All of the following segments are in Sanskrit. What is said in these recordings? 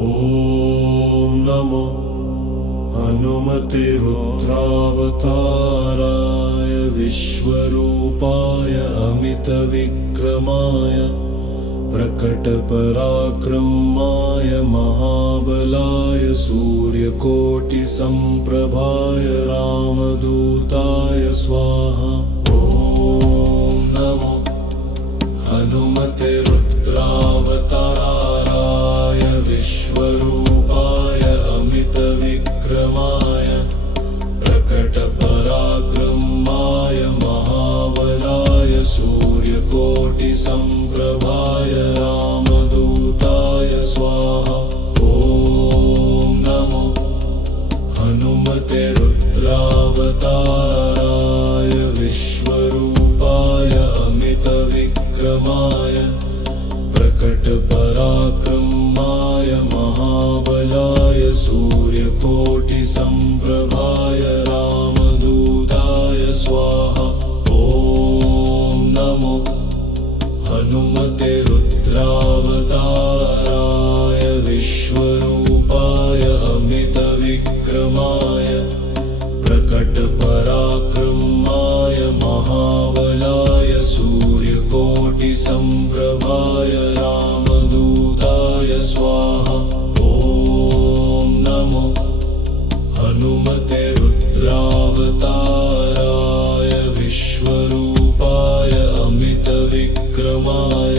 ॐ नमो हनुमते रुद्रावताराय विश्वरूपाय अमितविक्रमाय प्रकटपराक्रमाय महाबलाय सूर्यकोटिसम्प्रभाय रामदूताय स्वाहा। ॐ नमो हनुमते रुद्रावताराय विश्वरूपाय अमितविक्रमाय प्रकटपराक्रमाय महाबलाय सूर्यकोटिसम्प्रभाय रामदूताय स्वाहा। ॐ नमो हनुमते रुद्रावताराय विश्वरूपाय अमितविक्रमाय प्रकटपराक्रमाय महाबलाय सूर्यकोटिसम्प्रभाय रामदूताय स्वाहा। ॐ नमो हनुमते रुद्रावताराय विश्वरूपाय अमितविक्रमाय प्रकटपराक्रमाय महाबलाय सूर्यकोटिसम्प्रभाय रामदूताय स्वाहा। ॐ नमो हनुमते रुद्रावताराय विश्वरूपाय अमितविक्रमाय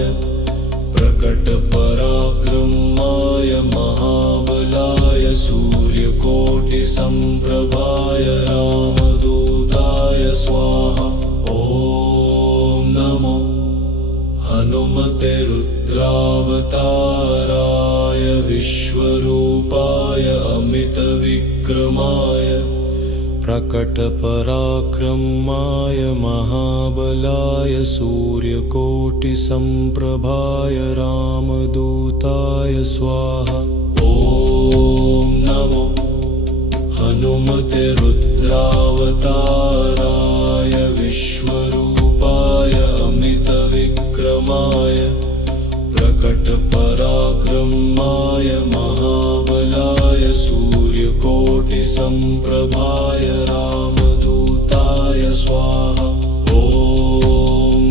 प्रकटपराक्रमाय महाबलाय सूर्यकोटिसम्प्रभाय रामदूताय स्वाहा। ॐ नमो हनुमते रुद्रावताराय विश्वरूपाय अमितविक्रमाय प्रकटपराक्रमाय महाबलाय सूर्यकोटिसम्प्रभाय रामदूताय स्वाहा। ॐ नमो हनुमते रुद्रावताराय विश्वरूपाय अमितविक्रमाय प्रकटपराक्रमाय महाबलाय सूर्यकोटिसम्प्रभाय रामदूताय स्वाहा। ॐ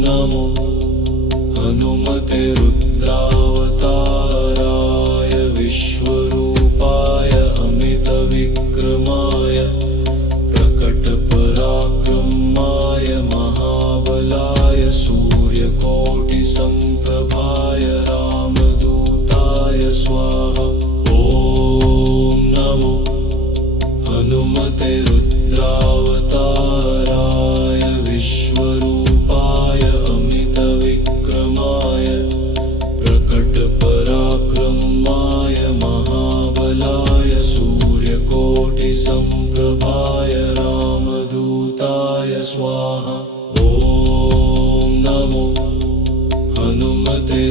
नमो हनुमते रुद्रावताराय विश्वरूपाय अमितविक्रमाय प्रकटपराक्रमाय महाबलाय सूर्यकोटिसम्प्रभाय रामदूताय स्वाहा। ॐ नमो हनुमते रुद्रावताराय विश्वरूपाय अमितविक्रमाय प्रकटपराक्रमाय महाबलाय सूर्यकोटिसम्प्रभाय रामदूताय स्वाहा। ॐ नमो हनुमते